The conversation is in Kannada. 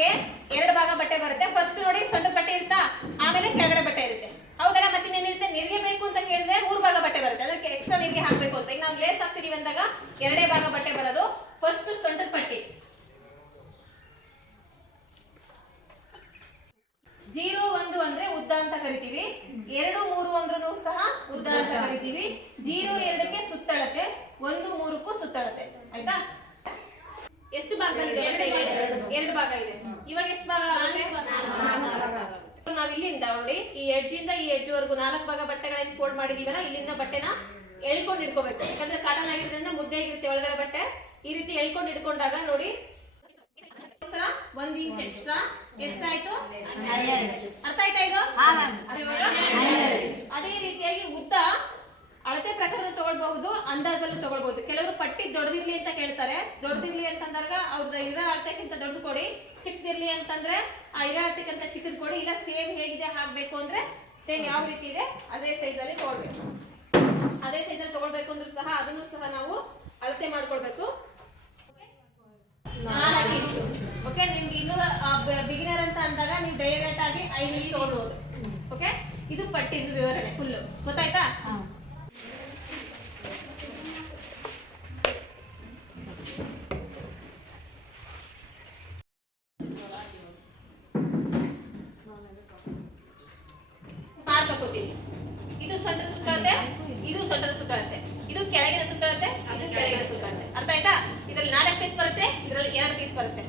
ನಿಮಗೆ 2 ಭಾಗ ಬಟ್ಟೆ ಬರುತ್ತೆ. ಫಸ್ಟ್ ನೋಡಿ ಸೊಂಟದ ಬಟ್ಟೆ ಇರುತ್ತಾ, ಆಮೇಲೆ ಕೆಳಗಡೆ ಬಟ್ಟೆ ಇರುತ್ತೆ, ಹೌದಲ್ಲ? ಮತ್ತೆ ಇನ್ನೇನಿರುತ್ತೆ, ನಿರಿಗೆ ಬೇಕು ಅಂತ ಕೇಳಿದ್ರೆ 3 ಭಾಗ ಬಟ್ಟೆ ಬರುತ್ತೆ, ಅದಕ್ಕೆ ಎಕ್ಸ್ಟ್ರಾ ನಿರಿಗೆ ಹಾಕಬೇಕು ಅಂತ. ಈಗ ನಾವು ಲೇಸ್ ಹಾಕ್ತಿದೀವಿ ಅಂದಾಗ 2 ಭಾಗ ಬಟ್ಟೆ ಬರೋದು. ಫಸ್ಟ್ ಸೊಂಟದ ಪಟ್ಟಿ 0 1 ಅಂದ್ರೆ ಉದ್ದ ಅಂತ ಕರಿತೀವಿ, 2 3 ಅಂದ್ರೂ ಸಹ ಉದ್ದ ಅಂತ ಕರಿತೀವಿ. 0 2ಕ್ಕೆ ಸುತ್ತಳತೆ, 1 3ಕ್ಕೂ ಸುತ್ತಳತೆ. ಆಯ್ತಾ? ಎಷ್ಟು ಭಾಗ ಇದೆ? 2 ಭಾಗ ಇದೆ. ಇವಾಗ ಎಷ್ಟು ಭಾಗ ಆಗುತ್ತೆ? 4 ಭಾಗ. ನಾವು ಇಲ್ಲಿಂದ ನೋಡಿ ಈ ಎಡ್ಜ್ ಇಂದ ಈ ಎಡ್ಜ್ ವರೆಗೂ 4 ಭಾಗ ಬಟ್ಟೆಗಳನ್ನು ಫೋಲ್ಡ್ ಮಾಡಿದೀವಲ್ಲ, ಇಲ್ಲಿಂದ ಬಟ್ಟೆನ ಎಳ್ಕೊಂಡು ಇಟ್ಕೋಬೇಕು. ಯಾಕಂದ್ರೆ ಕಾಟನ್ ಆಗಿರೋದ್ರಿಂದ ಮುದ್ದೆ ಆಗಿರುತ್ತೆ ಒಳಗಡೆ ಬಟ್ಟೆ. ಈ ರೀತಿ ಎಳ್ಕೊಂಡು ಇಟ್ಕೊಂಡಾಗ ನೋಡಿ 1 ಇಂಚ್ ಎಕ್ಸ್ಟ್ರಾ ಎಷ್ಟಾಯ್ತು? 12. ಅರ್ಥ ಆಯ್ತಾ ಇದು? ಅದೇ ರೀತಿಯಾಗಿ ಉದ್ದ ಅಳತೆ ಪ್ರಕಾರ ತಗೊಳ್ಬಹುದು, ಅಂದಾಜಲ್ಲೂ ತಗೊಳ್ಬಹುದು. ಕೆಲವರು ಪಟ್ಟಿ ದೊಡ್ಡದಿರ್ಲಿ ಅಂತ ಕೇಳ್ತಾರೆ. ದೊಡ್ಡದಿರ್ಲಿ ಅಂತಂದಾಗ ಅವ್ರದ್ದು ಇರೋ ಅಳತೆಕ್ಕಿಂತ ದೊಡ್ಡ ಕೊಡಿ, ಚಿಕ್ಕದಿರ್ಲಿ ಅಂತಂದ್ರೆ ಆ ಇರೋ ಅಳತೆಕ್ಕಿಂತ ಚಿಕ್ಕದ್ ಕೊಡಿ. ಇಲ್ಲ ಸೇಮ್ ಹೇಗಿದೆ ಹಾಕ್ಬೇಕು ಅಂದ್ರೆ ಸೇಮ್ ಯಾವ ರೀತಿ ಇದೆ ಅದೇ ಸೈಜ್ ಅಲ್ಲಿ ತಗೊಳ್ಬೇಕು. ಅದೇ ಸೈಜ್ ಅಲ್ಲಿ ತಗೊಳ್ಬೇಕು ಅಂದ್ರೂ ಸಹ ಅದನ್ನು ಸಹ ನಾವು ಅಳತೆ ಮಾಡ್ಕೊಳ್ಬೇಕು. 4 ಇಂಚು. ಓಕೆ, ನಿಮ್ಗೆ ಇನ್ನೂ ಬಿಗಿನರ್ ಅಂತ ಅಂದಾಗ ನೀವು ಡೈರೆಕ್ಟ್ ಆಗಿ 5 ಇಂಚ್ ತಗೊಳ್ಬಹುದು. ಓಕೆ, ಇದು ಪಟ್ಟಿದು ವಿವರಣೆ ಫುಲ್. ಗೊತ್ತಾಯ್ತಾ? ಇದು ಸೊಂಟದ ಸುತ್ತಳತೆ, ಇದು ಸೊಂಟದ ಸುತ್ತಳತೆ, ಇದು ಕೆಳಗಿನ ಸುತ್ತಳತೆ, ಇದು ಕೆಳಗಿನ ಸುತ್ತಳತೆ. ಅರ್ಥ ಆಯ್ತಾ? ಇದರಲ್ಲಿ 4 ಪೀಸ್ ಬರುತ್ತೆ, ಇದರಲ್ಲಿ 2 ಪೀಸ್ ಬರುತ್ತೆ.